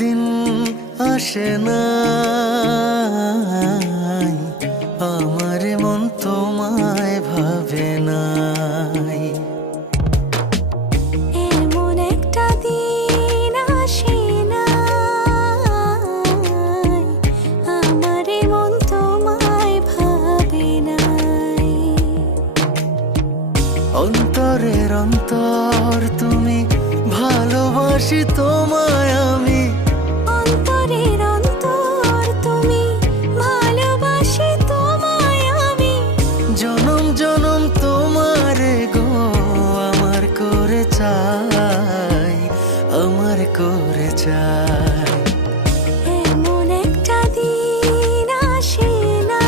দিন আসে না, আমার মন তোমায় ভাবে নাই। এমন একটা দিন আসে না, আমার মন তোমায় ভাবে নাই। অন্তরের অন্তর তুমি, ভালোবাসি তোমায় আমি। অন্তরের অন্তর তুমি, ভালোবাসি তোমায় আমি। জনম জনম তোমারে গো আমার করে চাই, আমার করে চাই। এমন একটা দিন আসে না,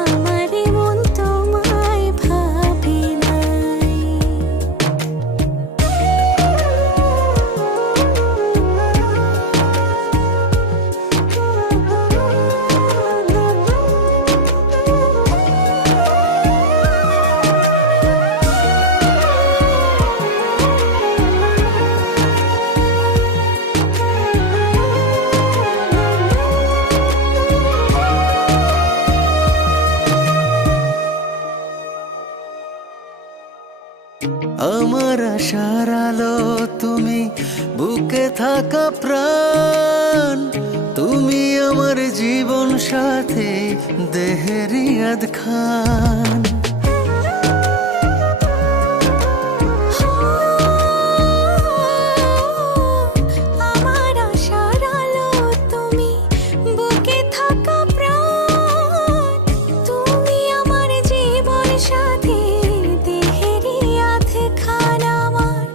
আমার মন তোমায় ভাবে নাই। আমার আশার আলো তুমি, বুকে থাকা প্রাণ তুমি, আমার জীবন সাথী দেহেরিয়াদ খান। আমার আশার আলো তুমি, বুকে থাকা প্রাণ তুমি, আমার জীবন সাথী দেহেরি আধে খান। আমার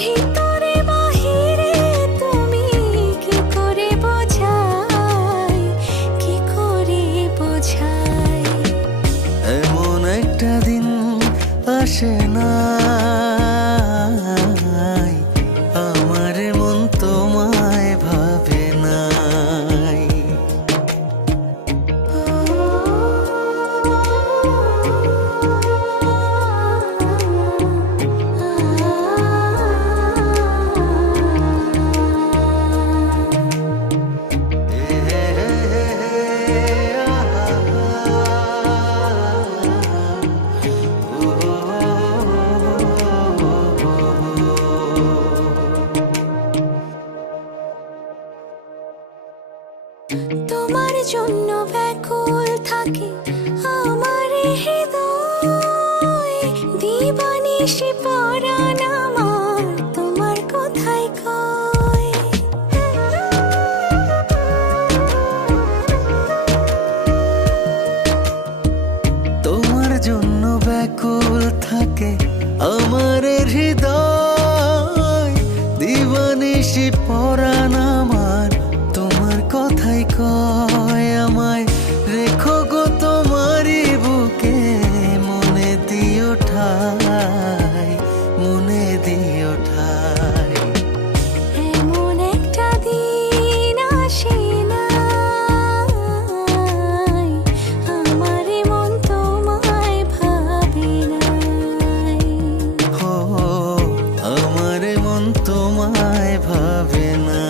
ভিতরে বাহিরে তুমি, কি করে বোঝাই, কি করে বোঝাই। এমন একটা দিন আসে না, আমার মন তোমায় ভাবে নাই। তোমার জন্য ব্যাকুল থাকে আমার হৃদয়, দিবানিশি পরাণ আমার তোমার কথাই কয়। তোমার জন্য ব্যাকুল থাকে আমার হৃদয়, দিবানিশি পরাণ আমার তোমার কথাই কয়। আমায় রেখো গো তোমারই বুকে, মনে দিও ঠাই, মনে দিও ঠাই। এমন একটা দিন আসে না, আমার মন তোমায় ভাবে নাই। ও আমার মন তোমায় ভাবে না।